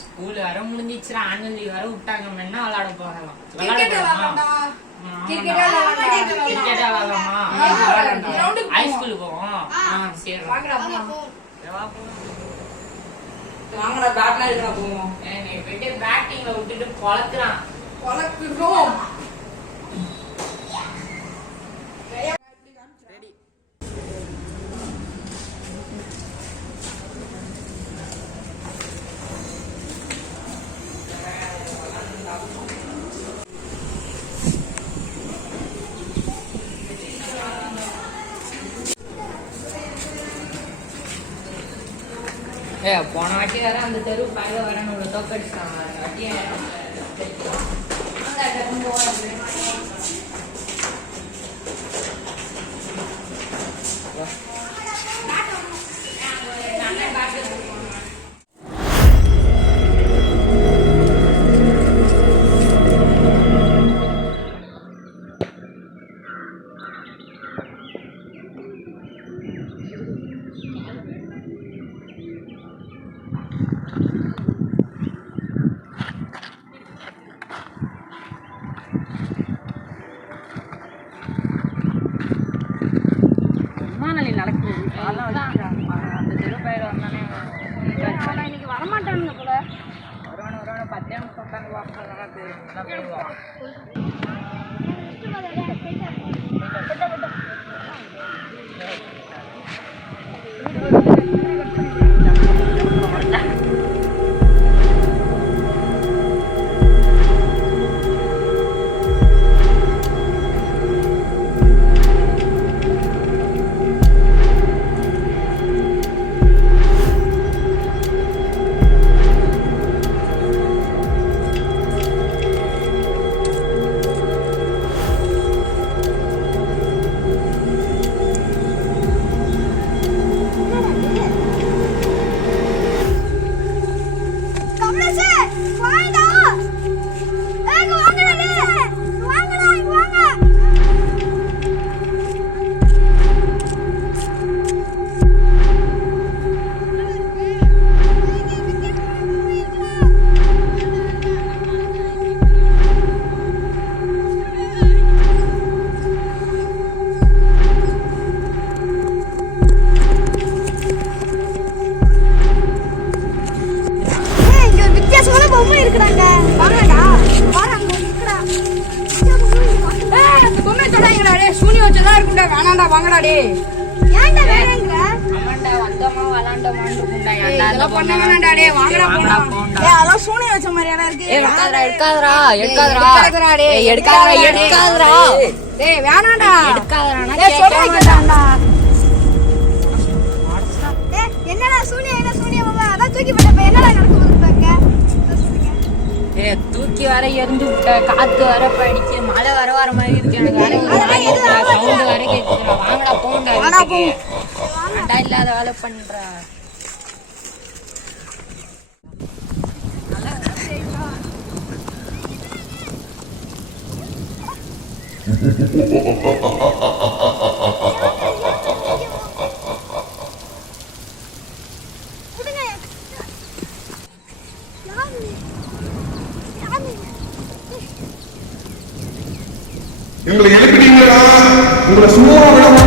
School வர முடிஞ்சிச்சுரா, annual leave வர விட்டாங்க. என்ன விளையாட போகலாம்? ஹைஸ்கூலுக்கு போவோம். சரி பேட்டிங்ல விட்டுட்டு பொழக்குறான். போன வாட்டி வேற அந்த தெரு பயில வர நம்ம தோக்கடிச்சாங்க. அந்த தெரு பயில வந்தானே இன்னைக்கு வரமாட்டானுங்க போல. வருவானு 10 நிமிஷம் உட்காந்து போயிடுவான். வேணாண்டா வாங்கடா டே. ஏன்டா வேணாங்கற? அம்மாடா வந்தமா விளையாண்டமான்னு இருக்குடா. இதெல்லாம் பண்ண வேணாம்டா டே. வாங்கடா போலாம். ஏய் அதெல்லாம் சூனி வச்ச மாதிரியாடா இருக்கு. ஏய் எடுக்காதடா. டேய் எடுக்காதடா. டேய் வேணாம்டா. எடுக்காதடா. டேய் சொல்றேன்டா. டேய் என்னடா சூனியா அத தூக்கி போட்ட. என்னடா நடக்குது பாக்க? ஏய் தூக்கி வர எரிஞ்சு விட்ட. காத்து வர படிச்சு மழை வர மாதிரி இருக்கு. எனக்கு வர சவுண்ட் வர கேக்குதுடா. வாங்கடா போங்கடா. வேண்டா இல்லாத வேலை பண்ற. எங்களை எழுப்பிட்டீங்களா? உங்களை சும்மா விட